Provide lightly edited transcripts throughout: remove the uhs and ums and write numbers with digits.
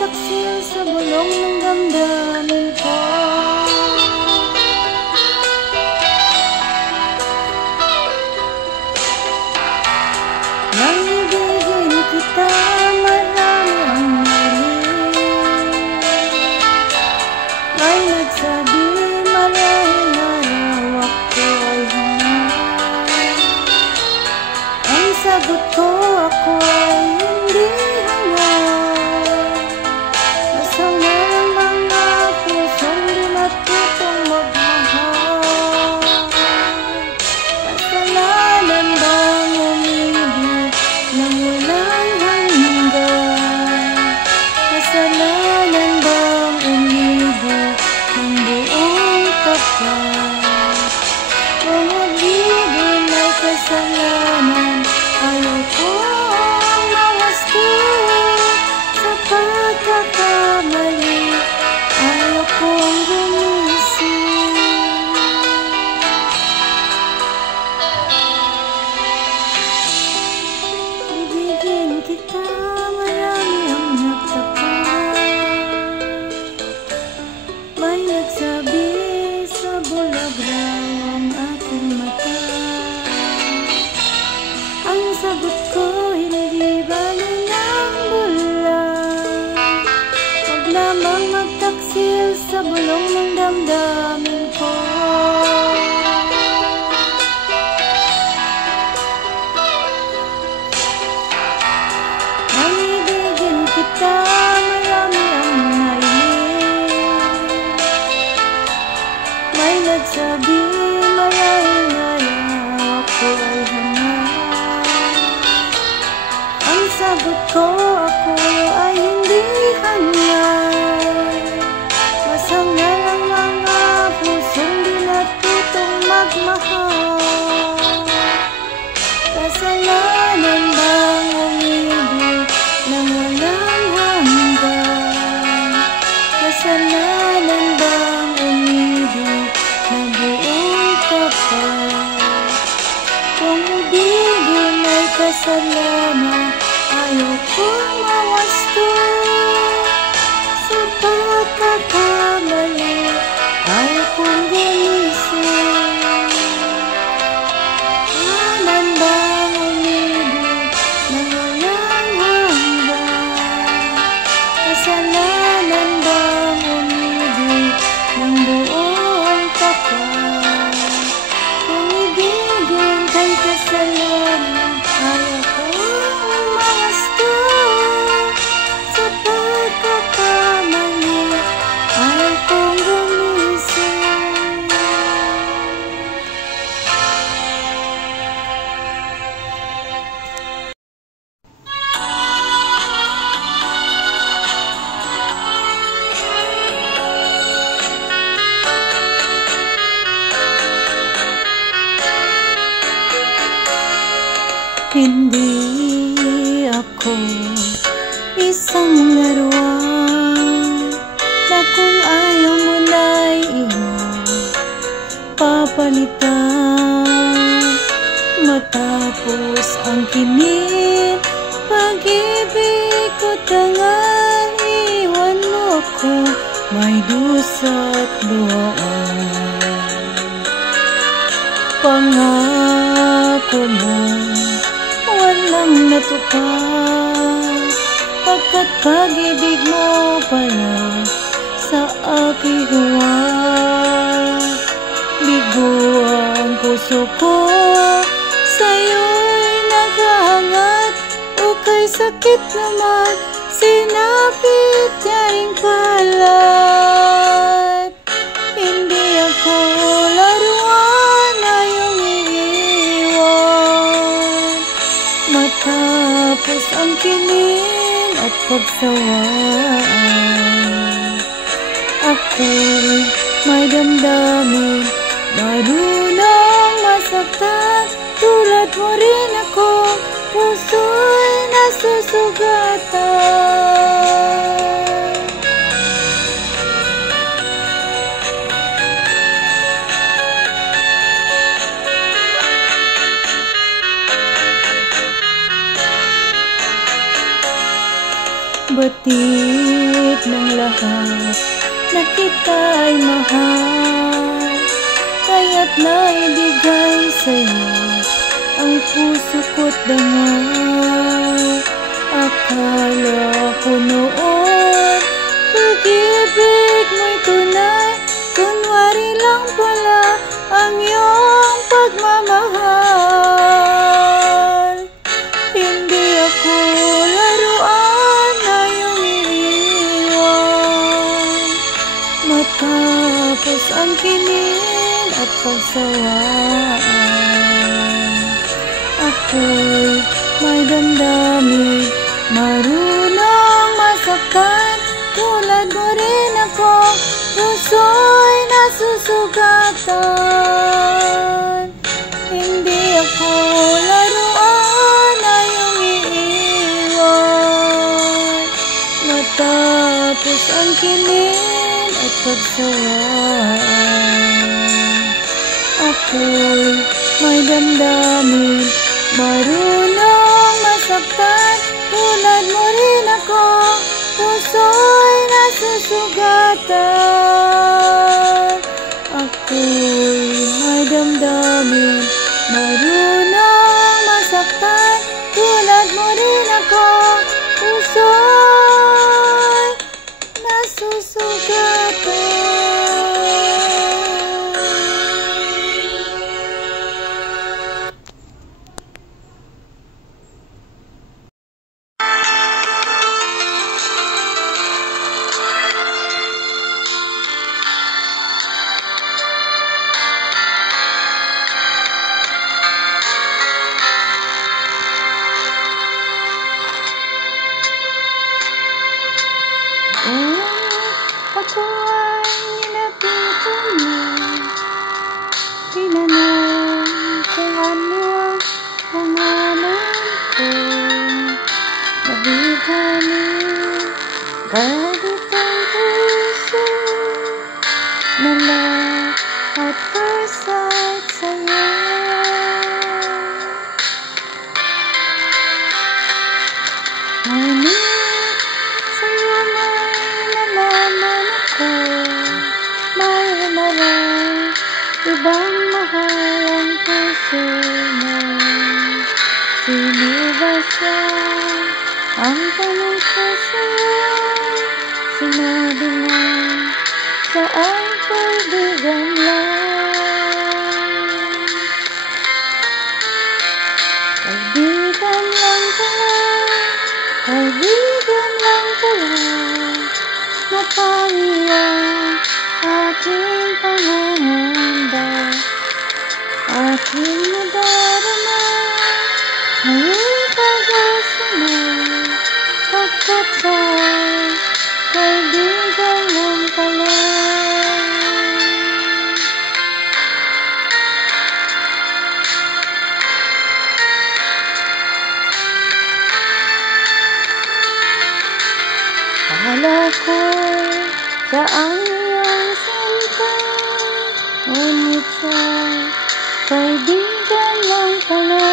magtaksil sa bulong ng damdamin ko. Nang ibigin kita, marami ang mali. May nagsabi marahil araw ako ay hangad. Ang sagot ko, ako ay hindi hangad. Masama ang mga pusong di natutong magmahal. Kasalanan bang umibig nang walang hanggan? Kasalanan bang umibig ng buong tapat? Kung ibigin ay kasalanan, ayaw kong mawasto sa pagkakamali. Ayaw kong gumising. Ibigin kita, marami ang nagtapat. May nagsabi sa bulag raw ang aking mata. Ang sagot ko, hindi bali ng bulag. Huwag lamang magtaksil sa bulong ng damdamin ko. Nang ibigin kita, marami ang nailing. May nagsabi marahil ngayon ako ay hangad. Ang sagot ko, ako ay hindi hangad. Masama ang mga pusong di natutong magmahal. Kasalanan bang umibig nang walang hanggan? Kasalanan bang umibig ng buong tapat? Kung ibigin ay kasalanan, ayaw kong mawasto sa pagkakamali. Ayaw kong gumising. Kasalanan bang umibig nang walang hanggan? Kasalanan bang umibig ng buong tapat? Kung ibigin kay kasalanan, ayaw kong mawasto sa pagkakamali. Ayaw kong gumising. Hindi ako isang laruan na kung ayaw mo na'y iyong papalitan. Matapos ang kinit, pag-ibig ko tangan, iwan mo ko may dusa't luhaan. Pangako mo walang natupad, pagkat pag-ibig mo pala sa aking huwag. Bigo ang puso ko, sa'yo'y naghahangat. O kay sakit naman, sinapit niya ring kalat. Hindi ako laruan na iyong iiwan. Matapos ang kiling at pagsawaan, ako'y may damdamin, marunong masaktan. Tulad mo rin ako, puso'y nasusugatan. Ba't di kahit ng lahat na kita'y mahal, kaya't naibigay sa'yo ang puso ko't dangal. Akala ko noon pag-ibig mo'y tunay, kunwari lang pala ang iyong pagmamahal. Hindi ako laruan na iyong iiwan, matapos ang kilig at pagsawaan. Ako'y may damdamin, marunong masaktan, tulad mo rin ako, puso'y nasusugatan. Hindi ako laruan na iyong iiwan, matapos ang kilig at pagsawaan. Ako'y may damdamin, marunong masaktan, tulad mo rin ako, puso'y nasusugatan. Ako'y may damdamin, marunong masaktan, tulad mo rin ako, puso'y nasusugatan. Ako ay nilapitan mo, tinanong kung ano ang pangalan ko. Nabihanin kahit ang puso na lahat first sight sa'yo. Ngunit sa'yo may nalaman ako, may umaray, ibang mahal ang puso mo. Sino ba siya? Ang tanong ko sa'yo, sinabi mo siya ay kaibigan lang. Kaibigan lang pala, kaibigan lang pala, napawi ang aking pangangamba. Aking nadarama, ngayon'y pag-asa mo, pagkat siya'y kaibigan lang pala. Akala ko'y siya ang iyong sinta, ngunit siya'y kaibigan lang pala.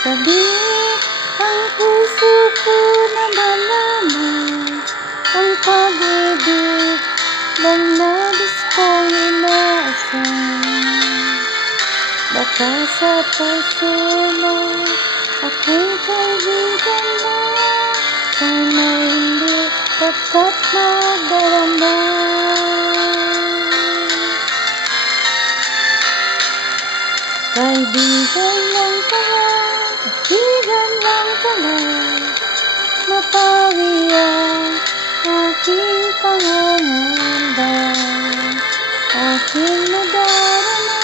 Sabi ang puso ko na malaman, ang pag-ibig lang nabis kong inaasahan. Baka sa puso mo ako'y kaibigan mo, sana hindi pagkat magdarama. Kaibigan lang pala, kaibigan lang pala, napawi ang aking pangangamba. Aking nadarama,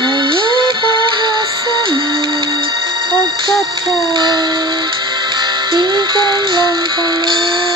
ngayon'y pag-asa mo, pagkat siya'y kaibigan lang pala.